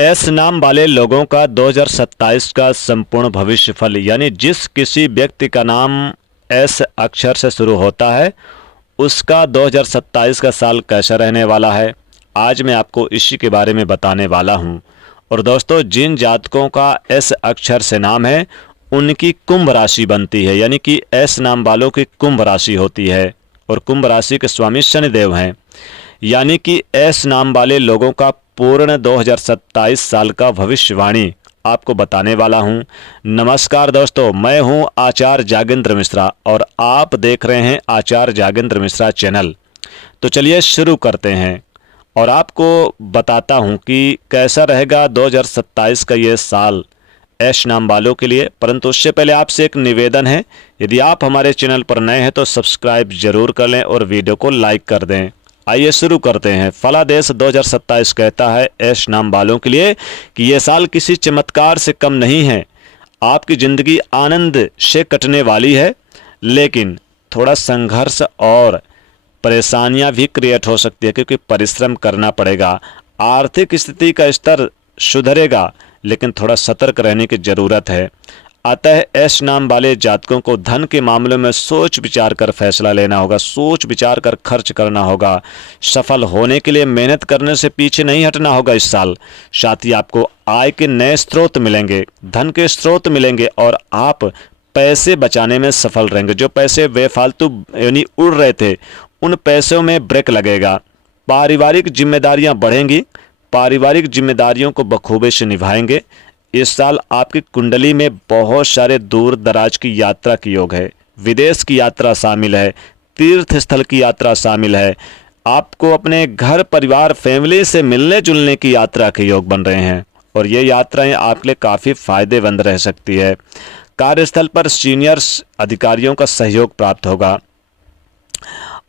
S नाम वाले लोगों का 2027 का संपूर्ण भविष्य फल, यानी जिस किसी व्यक्ति का नाम एस अक्षर से शुरू होता है उसका 2027 का साल कैसा रहने वाला है, आज मैं आपको इसी के बारे में बताने वाला हूं। और दोस्तों, जिन जातकों का एस अक्षर से नाम है उनकी कुंभ राशि बनती है, यानी कि एस नाम वालों की कुंभ राशि होती है और कुंभ राशि के स्वामी शनिदेव हैं। यानी कि एस नाम वाले लोगों का पूर्ण 2027 साल का भविष्यवाणी आपको बताने वाला हूं। नमस्कार दोस्तों, मैं हूं आचार्य जागेंद्र मिश्रा और आप देख रहे हैं आचार्य जागेंद्र मिश्रा चैनल। तो चलिए शुरू करते हैं और आपको बताता हूं कि कैसा रहेगा 2027 का ये साल एस नाम वालों के लिए। परंतु उससे पहले आपसे एक निवेदन है, यदि आप हमारे चैनल पर नए हैं तो सब्सक्राइब जरूर कर लें और वीडियो को लाइक कर दें। आइए शुरू करते हैं। फलादेश 2027 कहता है एस नाम वालों के लिए कि यह साल किसी चमत्कार से कम नहीं है। आपकी ज़िंदगी आनंद से कटने वाली है, लेकिन थोड़ा संघर्ष और परेशानियां भी क्रिएट हो सकती है क्योंकि परिश्रम करना पड़ेगा। आर्थिक स्थिति का स्तर सुधरेगा, लेकिन थोड़ा सतर्क रहने की ज़रूरत है। अतः एस नाम वाले जातकों को धन के मामलों में सोच विचार कर फैसला लेना होगा, सोच विचार कर खर्च करना होगा। सफल होने के लिए मेहनत करने से पीछे नहीं हटना होगा इस साल। साथ ही आपको आय के नए स्रोत मिलेंगे, धन के स्रोत मिलेंगे और आप पैसे बचाने में सफल रहेंगे। जो पैसे बेफालतू यानी उड़ रहे थे उन पैसों में ब्रेक लगेगा। पारिवारिक जिम्मेदारियां बढ़ेंगी, पारिवारिक जिम्मेदारियों को बखूबी से निभाएंगे। इस साल आपकी कुंडली में बहुत सारे दूर दराज की यात्रा की योग है, विदेश की यात्रा शामिल है, तीर्थ स्थल की यात्रा शामिल है। आपको अपने घर परिवार फैमिली से मिलने जुलने की यात्रा के योग बन रहे हैं और ये यात्राएं आपके लिए काफ़ी फायदेमंद रह सकती है। कार्यस्थल पर सीनियर्स अधिकारियों का सहयोग प्राप्त होगा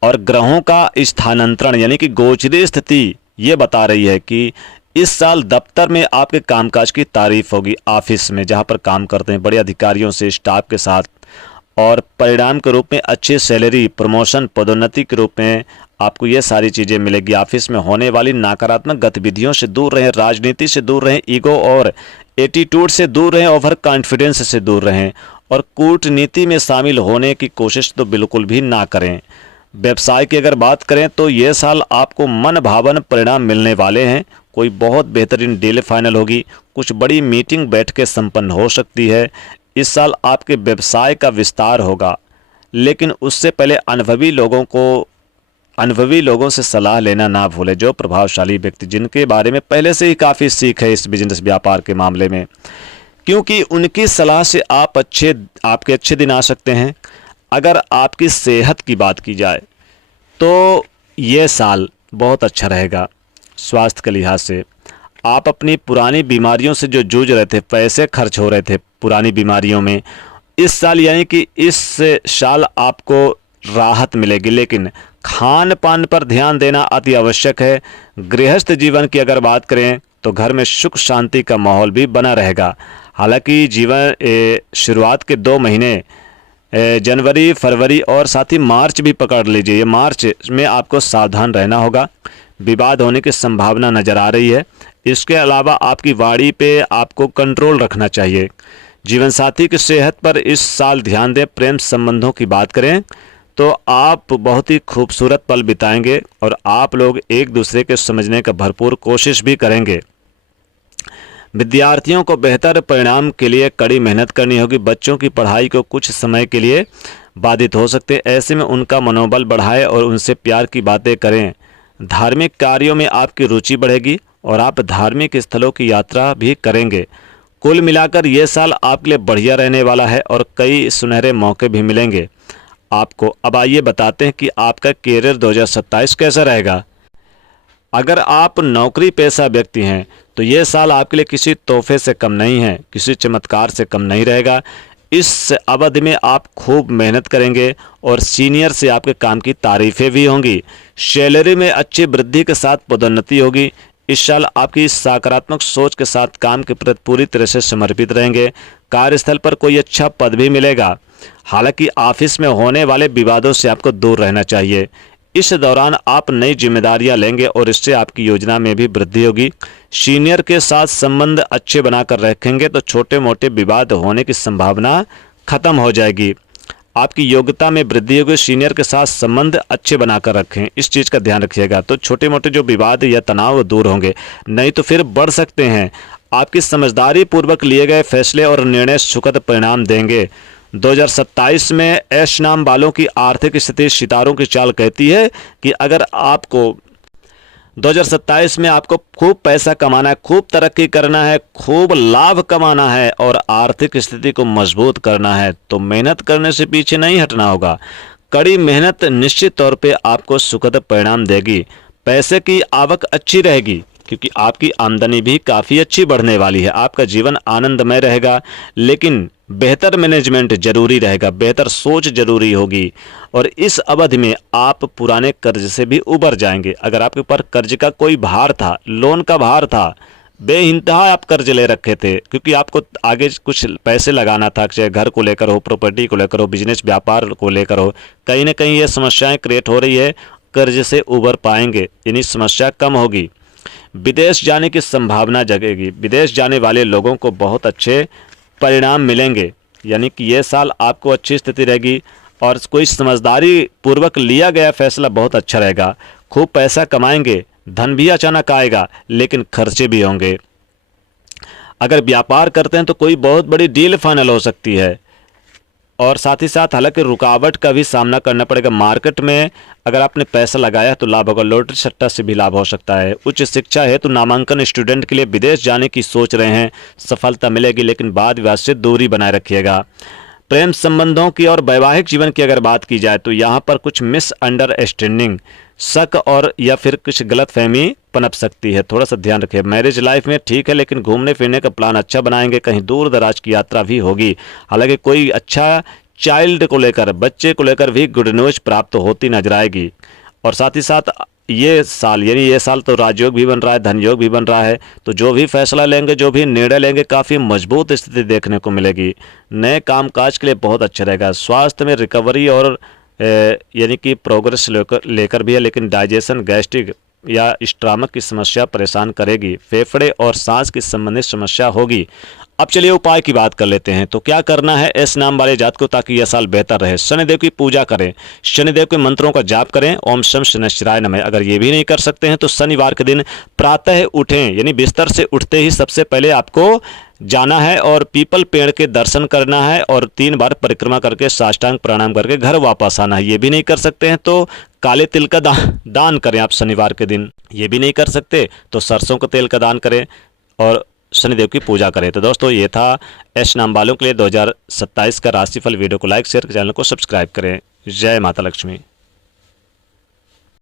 और ग्रहों का स्थानांतरण यानी कि गोचरीय स्थिति ये बता रही है कि इस साल दफ्तर में आपके कामकाज की तारीफ होगी। ऑफिस में जहां पर काम करते हैं बड़े अधिकारियों से, स्टाफ के साथ, और परिणाम के रूप में अच्छी सैलरी, प्रमोशन, पदोन्नति के रूप में आपको ये सारी चीज़ें मिलेगी। ऑफिस में होने वाली नकारात्मक गतिविधियों से दूर रहें, राजनीति से दूर रहें, ईगो और एटीट्यूड से दूर रहें, ओवर कॉन्फिडेंस से दूर रहें और कूटनीति में शामिल होने की कोशिश तो बिल्कुल भी ना करें। व्यवसाय की अगर बात करें तो ये साल आपको मन भावन परिणाम मिलने वाले हैं। कोई बहुत बेहतरीन डील फाइनल होगी, कुछ बड़ी मीटिंग बैठ के संपन्न हो सकती है। इस साल आपके व्यवसाय का विस्तार होगा, लेकिन उससे पहले अनुभवी लोगों से सलाह लेना ना भूलें। जो प्रभावशाली व्यक्ति जिनके बारे में पहले से ही काफ़ी सीख है इस बिजनेस व्यापार के मामले में, क्योंकि उनकी सलाह से आपके अच्छे दिन आ सकते हैं। अगर आपकी सेहत की बात की जाए तो ये साल बहुत अच्छा रहेगा स्वास्थ्य के लिहाज से। आप अपनी पुरानी बीमारियों से जो जूझ रहे थे, पैसे खर्च हो रहे थे पुरानी बीमारियों में, इस साल यानी कि इस साल आपको राहत मिलेगी। लेकिन खान पान पर ध्यान देना अति आवश्यक है। गृहस्थ जीवन की अगर बात करें तो घर में सुख शांति का माहौल भी बना रहेगा। हालांकि शुरुआत के 2 महीने जनवरी, फरवरी और साथ ही मार्च भी पकड़ लीजिए, ये मार्च में आपको सावधान रहना होगा। विवाद होने की संभावना नज़र आ रही है। इसके अलावा आपकी वाणी पे आपको कंट्रोल रखना चाहिए। जीवन साथी की सेहत पर इस साल ध्यान दें। प्रेम संबंधों की बात करें तो आप बहुत ही खूबसूरत पल बिताएंगे और आप लोग एक दूसरे के समझने का भरपूर कोशिश भी करेंगे। विद्यार्थियों को बेहतर परिणाम के लिए कड़ी मेहनत करनी होगी। बच्चों की पढ़ाई को कुछ समय के लिए बाधित हो सकते हैं, ऐसे में उनका मनोबल बढ़ाएं और उनसे प्यार की बातें करें। धार्मिक कार्यों में आपकी रुचि बढ़ेगी और आप धार्मिक स्थलों की यात्रा भी करेंगे। कुल मिलाकर यह साल आपके लिए बढ़िया रहने वाला है और कई सुनहरे मौके भी मिलेंगे आपको। अब आइए बताते हैं कि आपका कैरियर 2027 कैसा रहेगा। अगर आप नौकरी पेशा व्यक्ति हैं तो ये साल आपके लिए किसी तोहफे से कम नहीं है, किसी चमत्कार से कम नहीं रहेगा। इस अवधि में आप खूब मेहनत करेंगे और सीनियर से आपके काम की तारीफें भी होंगी। सैलरी में अच्छी वृद्धि के साथ पदोन्नति होगी। इस साल आपकी सकारात्मक सोच के साथ काम के प्रति पूरी तरह से समर्पित रहेंगे। कार्यस्थल पर कोई अच्छा पद भी मिलेगा। हालांकि ऑफिस में होने वाले विवादों से आपको दूर रहना चाहिए। इस दौरान आप नई जिम्मेदारियां लेंगे और इससे आपकी योजना में भी वृद्धि होगी। सीनियर के साथ संबंध अच्छे बनाकर रखेंगे तो छोटे मोटे विवाद होने की संभावना खत्म हो जाएगी। आपकी योग्यता में वृद्धि होगी। सीनियर के साथ संबंध अच्छे बनाकर रखें, इस चीज़ का ध्यान रखिएगा। तो छोटे मोटे जो विवाद या तनाव दूर होंगे, नहीं तो फिर बढ़ सकते हैं। आपकी समझदारी पूर्वक लिए गए फैसले और निर्णय सुखद परिणाम देंगे। 2027 में एस नाम वालों की आर्थिक स्थिति सितारों की चाल कहती है कि अगर आपको 2027 में आपको खूब पैसा कमाना है, खूब तरक्की करना है, खूब लाभ कमाना है और आर्थिक स्थिति को मजबूत करना है, तो मेहनत करने से पीछे नहीं हटना होगा। कड़ी मेहनत निश्चित तौर पे आपको सुखद परिणाम देगी। पैसे की आवक अच्छी रहेगी क्योंकि आपकी आमदनी भी काफ़ी अच्छी बढ़ने वाली है। आपका जीवन आनंदमय रहेगा, लेकिन बेहतर मैनेजमेंट जरूरी रहेगा, बेहतर सोच जरूरी होगी। और इस अवधि में आप पुराने कर्ज से भी उबर जाएंगे। अगर आपके ऊपर कर्ज का कोई भार था, लोन का भार था, बेइंतहा आप कर्ज ले रखे थे क्योंकि आपको आगे कुछ पैसे लगाना था, चाहे घर को लेकर हो, प्रॉपर्टी को लेकर हो, बिजनेस व्यापार को लेकर हो, कहीं ना कहीं ये समस्याएं क्रिएट हो रही है। कर्ज से उबर पाएंगे, यानी समस्या कम होगी। विदेश जाने की संभावना जगेगी। विदेश जाने वाले लोगों को बहुत अच्छे परिणाम मिलेंगे, यानी कि ये साल आपको अच्छी स्थिति रहेगी और कोई समझदारी पूर्वक लिया गया फैसला बहुत अच्छा रहेगा। खूब पैसा कमाएंगे, धन भी अचानक आएगा, लेकिन खर्चे भी होंगे। अगर व्यापार करते हैं तो कोई बहुत बड़ी डील फाइनल हो सकती है और साथ ही साथ हालांकि रुकावट का भी सामना करना पड़ेगा। मार्केट में अगर आपने पैसा लगाया तो लाभ होगा, लॉटरी सट्टा से भी लाभ हो सकता है। उच्च शिक्षा है तो नामांकन स्टूडेंट के लिए विदेश जाने की सोच रहे हैं, सफलता मिलेगी, लेकिन बाद विवाद से दूरी बनाए रखिएगा। प्रेम संबंधों की और वैवाहिक जीवन की अगर बात की जाए तो यहाँ पर कुछ मिसअंडरस्टैंडिंग, शक और या फिर कुछ गलतफहमी पनप सकती है, थोड़ा सा ध्यान रखिए। मैरिज लाइफ में ठीक है, लेकिन घूमने फिरने का प्लान अच्छा बनाएंगे, कहीं दूर दराज की यात्रा भी होगी। हालांकि कोई अच्छा चाइल्ड को लेकर, बच्चे को लेकर भी गुड न्यूज प्राप्त होती नजर आएगी। और साथ ही साथ ये साल, यानी ये साल तो राजयोग भी बन रहा है, धन योग भी बन रहा है, तो जो भी फैसला लेंगे, जो भी निर्णय लेंगे, काफ़ी मजबूत स्थिति देखने को मिलेगी। नए कामकाज के लिए बहुत अच्छा रहेगा। स्वास्थ्य में रिकवरी और यानी कि प्रोग्रेस लेकर भी है, लेकिन डाइजेशन, गैस्ट्रिक या स्टमक की समस्या परेशान करेगी। फेफड़े और सांस की संबंधित समस्या होगी। अब चलिए उपाय की बात कर लेते हैं। तो क्या करना है एस नाम वाले जात को ताकि यह साल बेहतर रहे? शनिदेव की पूजा करें, शनिदेव के मंत्रों का जाप करें, ओम शम शनिश्चराय नमः। अगर ये भी नहीं कर सकते हैं तो शनिवार के दिन प्रातः उठें, यानी बिस्तर से उठते ही सबसे पहले आपको जाना है और पीपल पेड़ के दर्शन करना है और 3 बार परिक्रमा करके साष्टांग प्रणाम करके घर वापस आना है। ये भी नहीं कर सकते हैं तो काले तिल का दान करें आप शनिवार के दिन। ये भी नहीं कर सकते तो सरसों के तेल का दान करें और शनिदेव की पूजा करें। तो दोस्तों ये था एस नाम वालों के लिए 2027 का राशिफल। वीडियो को लाइक शेयर, चैनल को सब्सक्राइब करें। जय माता लक्ष्मी।